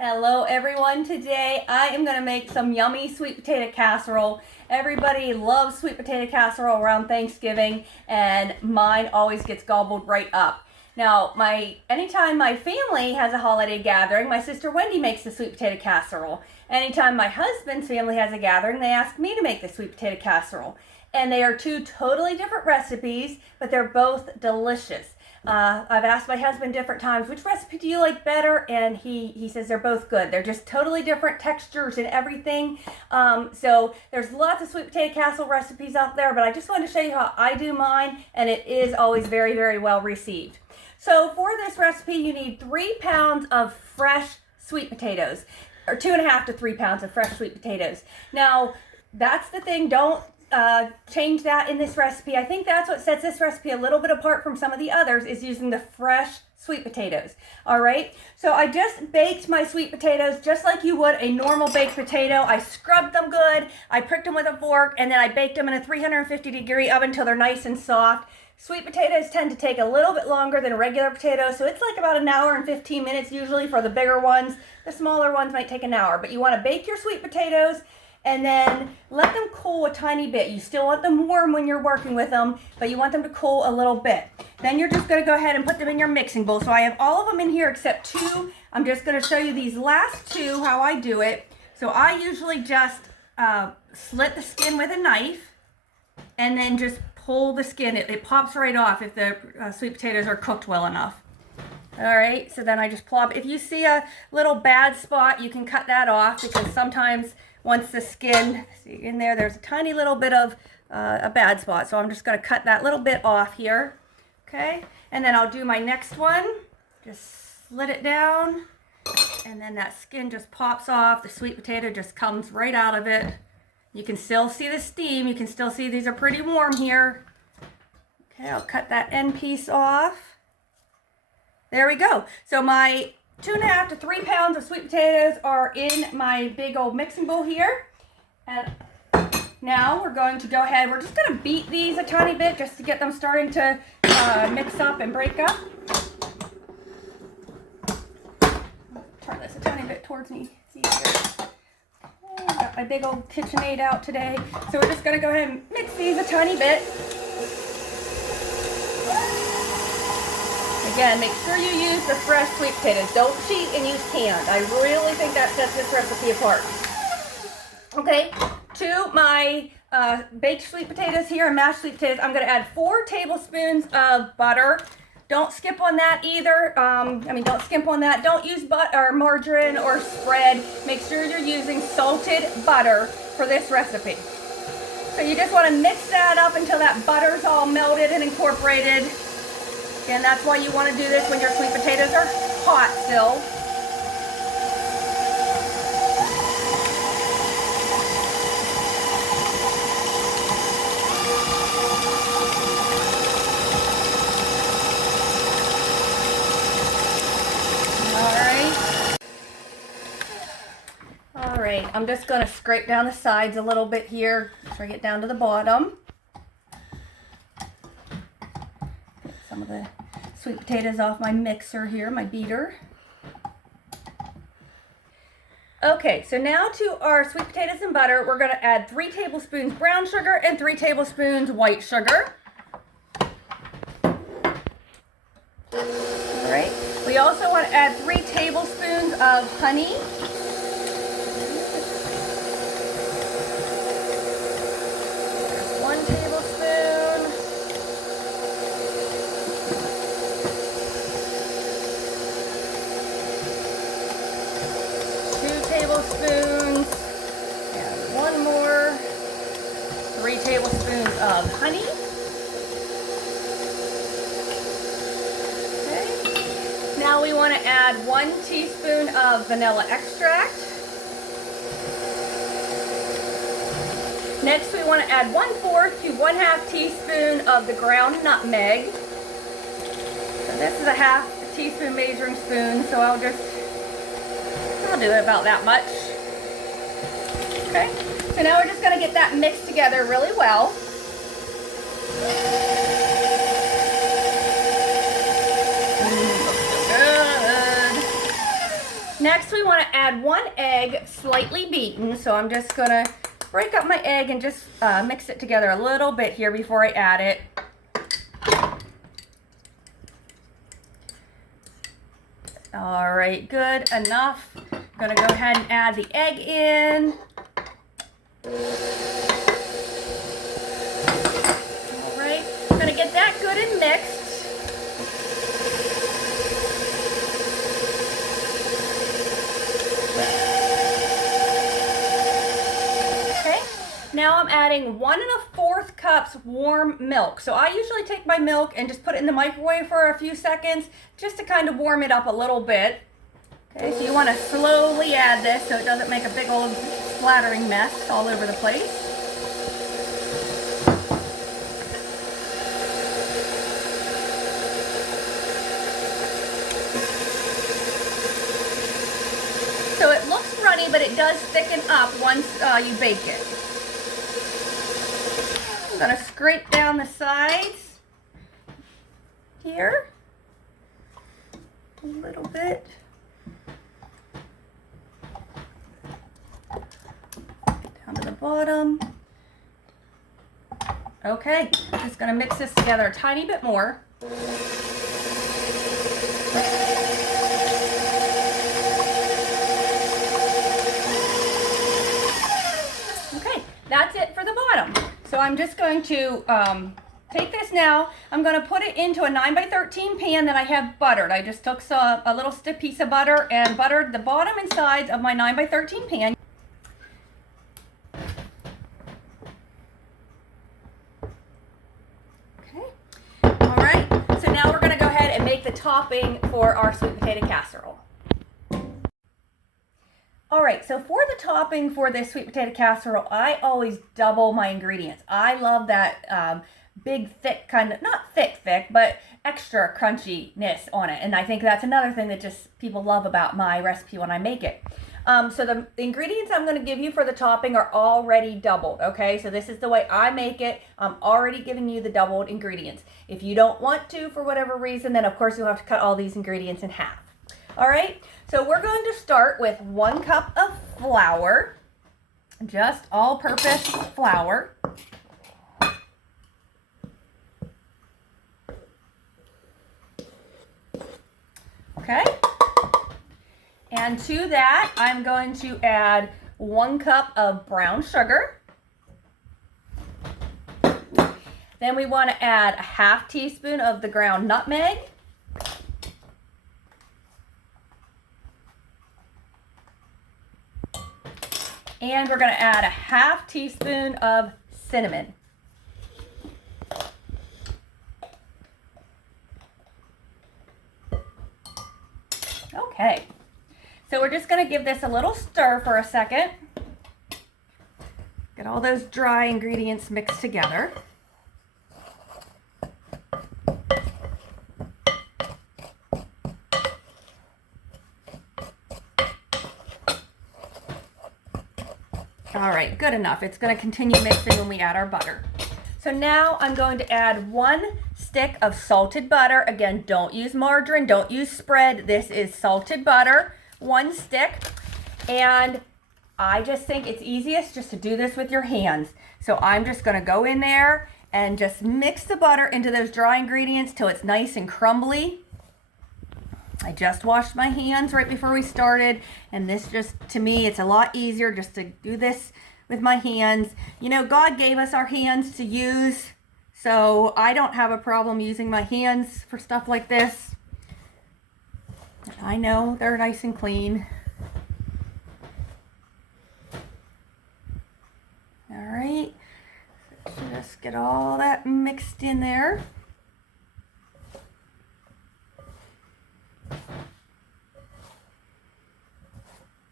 Hello everyone. Today I am going to make some yummy sweet potato casserole. Everybody loves sweet potato casserole around Thanksgiving, and mine always gets gobbled right up. Now, anytime my family has a holiday gathering, my sister Wendy makes the sweet potato casserole. Anytime my husband's family has a gathering, they ask me to make the sweet potato casserole. And they are two totally different recipes, but they're both delicious. I've asked my husband different times, which recipe do you like better? And he says they're both good. They're just totally different textures and everything. So there's lots of sweet potato casserole recipes out there, but I just wanted to show you how I do mine, and it is always very, very well received. So for this recipe, you need 3 pounds of fresh sweet potatoes, or 2.5 to 3 pounds of fresh sweet potatoes. Now, that's the thing. Don't change that in this recipe. I think that's what sets this recipe a little bit apart from some of the others, is using the fresh sweet potatoes. All right, so I just baked my sweet potatoes just like you would a normal baked potato. I scrubbed them good, I pricked them with a fork, and then I baked them in a 350-degree oven until they're nice and soft. Sweet potatoes tend to take a little bit longer than a regular potato, so it's like about 1 hour and 15 minutes usually for the bigger ones. The smaller ones might take 1 hour, but you want to bake your sweet potatoes and then let them cool a tiny bit. You still want them warm when you're working with them, but you want them to cool a little bit. Then you're just gonna go ahead and put them in your mixing bowl. So I have all of them in here except 2. I'm just gonna show you these last 2, how I do it. So I usually just slit the skin with a knife and then just pull the skin. It pops right off if the sweet potatoes are cooked well enough. All right, so then I just plop. If you see a little bad spot, you can cut that off, because sometimes once the skin, see in there, there's a tiny little bit of a bad spot. So I'm just gonna cut that little bit off here, okay? And then I'll do my next one. Just slit it down, and then that skin just pops off. The sweet potato just comes right out of it. You can still see the steam. You can still see these are pretty warm here. Okay, I'll cut that end piece off. There we go. So my 2.5 to 3 pounds of sweet potatoes are in my big old mixing bowl here. And now we're going to go ahead. We're just going to beat these a tiny bit just to get them starting to mix up and break up. Turn this a tiny bit towards me. It's easier. Okay, got my big old KitchenAid out today. So we're just going to go ahead and mix these a tiny bit. Again, make sure you use the fresh sweet potatoes. Don't cheat and use canned. I really think that sets this recipe apart. Okay, to my baked sweet potatoes here and mashed sweet potatoes, I'm going to add 4 tablespoons of butter. Don't skip on that either. Don't skimp on that. Don't use butter or margarine or spread. Make sure you're using salted butter for this recipe. So you just want to mix that up until that butter's all melted and incorporated. And that's why you want to do this when your sweet potatoes are hot still. All right, I'm just going to scrape down the sides a little bit here, bring it down to the bottom. Some of the sweet potatoes off my mixer here, my beater. Okay, so now to our sweet potatoes and butter, we're going to add 3 tablespoons brown sugar and 3 tablespoons white sugar. All right, we also want to add 3 tablespoons of honey. 1 tablespoon. 2 tablespoons, and 1 more, 3 tablespoons of honey. Okay. Now we want to add 1 teaspoon of vanilla extract. Next, we want to add 1/4 to 1/2 teaspoon of the ground nutmeg. So this is a 1/2 teaspoon measuring spoon, so I'll do it about that much. Okay, so now we're just going to get that mixed together really well. Looks so good. Next, we want to add 1 egg, slightly beaten. So I'm just going to break up my egg and just mix it together a little bit here before I add it. All right, good enough. I'm going to go ahead and add the egg in. All right, I'm going to get that good and mixed. Now I'm adding 1 1/4 cups warm milk. So I usually take my milk and just put it in the microwave for a few seconds just to kind of warm it up a little bit. Okay, so you want to slowly add this so it doesn't make a big old splattering mess all over the place. So it looks runny, but it does thicken up once you bake it. I'm going to scrape down the sides here a little bit. Down to the bottom. Okay, I'm just going to mix this together a tiny bit more. Okay, that's it for the bottom. So I'm just going to take this now. I'm going to put it into a 9x13 pan that I have buttered. I just took a little stiff piece of butter and buttered the bottom and sides of my 9x13 pan. Okay. All right. So now we're going to go ahead and make the topping for our sweet potato casserole. All right, so for the topping for this sweet potato casserole, I always double my ingredients. I love that big, thick kind of, not thick, but extra crunchiness on it. And I think that's another thing that just people love about my recipe when I make it. So the ingredients I'm going to give you for the topping are already doubled, okay? So this is the way I make it. I'm already giving you the doubled ingredients. If you don't want to, for whatever reason, then of course you'll have to cut all these ingredients in half. All right, so we're going to start with 1 cup of flour, just all-purpose flour. Okay, and to that, I'm going to add 1 cup of brown sugar. Then we want to add a 1/2 teaspoon of the ground nutmeg. And we're going to add a 1/2 teaspoon of cinnamon. Okay, so we're just going to give this a little stir for a second. Get all those dry ingredients mixed together. All right, good enough. It's going to continue mixing when we add our butter. So now I'm going to add 1 stick of salted butter. Again, don't use margarine, don't use spread. This is salted butter, 1 stick. And I just think it's easiest just to do this with your hands. So I'm just going to go in there and just mix the butter into those dry ingredients till it's nice and crumbly. I just washed my hands right before we started, and this just, to me, it's a lot easier just to do this with my hands. You know, God gave us our hands to use, so I don't have a problem using my hands for stuff like this. I know they're nice and clean. All right, just get all that mixed in there.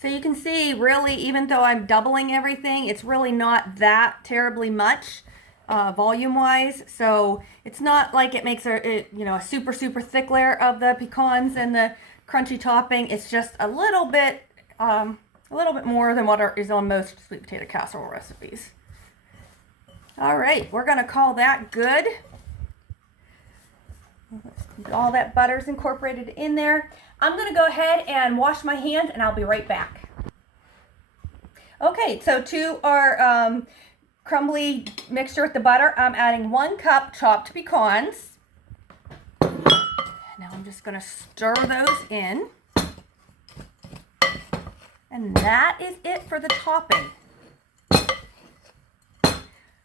So you can see, really, even though I'm doubling everything, it's really not that terribly much volume-wise. So it's not like it makes a super thick layer of the pecans and the crunchy topping. It's just a little bit more than what is on most sweet potato casserole recipes. All right, we're going to call that good. All that butter's incorporated in there. I'm gonna go ahead and wash my hands and I'll be right back. Okay, so to our crumbly mixture with the butter, I'm adding 1 cup chopped pecans. Now I'm just gonna stir those in. And that is it for the topping.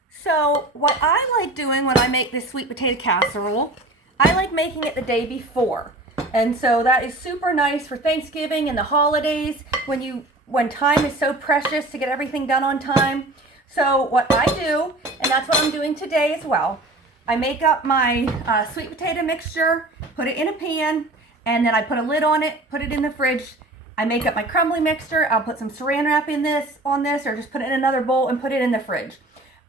So what I like doing when I make this sweet potato casserole, I like making it the day before. And so that is super nice for Thanksgiving and the holidays when time is so precious to get everything done on time. So what I do, and that's what I'm doing today as well, I make up my sweet potato mixture, put it in a pan, and then I put a lid on it, put it in the fridge. I make up my crumbly mixture. I'll put some saran wrap on this, or just put it in another bowl and put it in the fridge.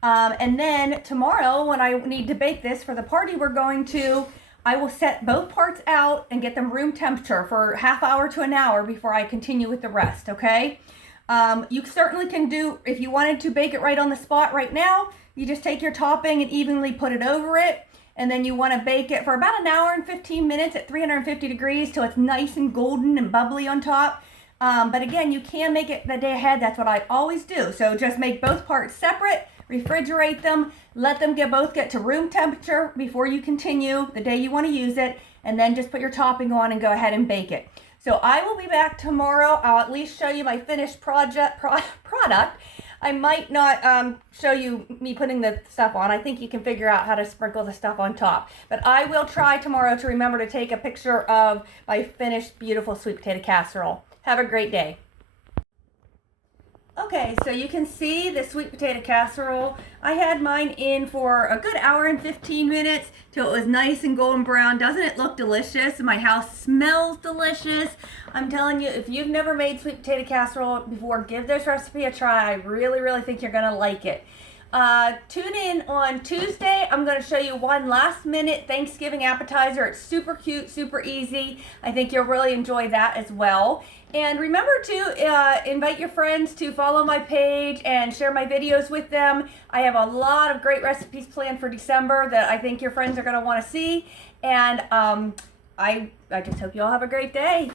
And then tomorrow, when I need to bake this for the party we're going to, I will set both parts out and get them room temperature for half hour to an hour before I continue with the rest, okay? You certainly can do, if you wanted to bake it right on the spot right now, you just take your topping and evenly put it over it. And then you want to bake it for about 1 hour and 15 minutes at 350 degrees till it's nice and golden and bubbly on top. But again, you can make it the day ahead. That's what I always do. So just make both parts separate, refrigerate them, let them both get to room temperature before you continue the day you want to use it, and then just put your topping on and go ahead and bake it. So I will be back tomorrow. I'll at least show you my finished product. I might not show you me putting the stuff on. I think you can figure out how to sprinkle the stuff on top. But I will try tomorrow to remember to take a picture of my finished beautiful sweet potato casserole. Have a great day. Okay, so you can see the sweet potato casserole. I had mine in for a good hour and 15 minutes till it was nice and golden brown. Doesn't it look delicious? My house smells delicious. I'm telling you, if you've never made sweet potato casserole before, give this recipe a try. I really, really think you're gonna like it. Tune in on Tuesday. I'm going to show you one last minute Thanksgiving appetizer. It's super cute, super easy. I think you'll really enjoy that as well. And remember to invite your friends to follow my page and share my videos with them. I have a lot of great recipes planned for December that I think your friends are going to want to see. And I just hope you all have a great day.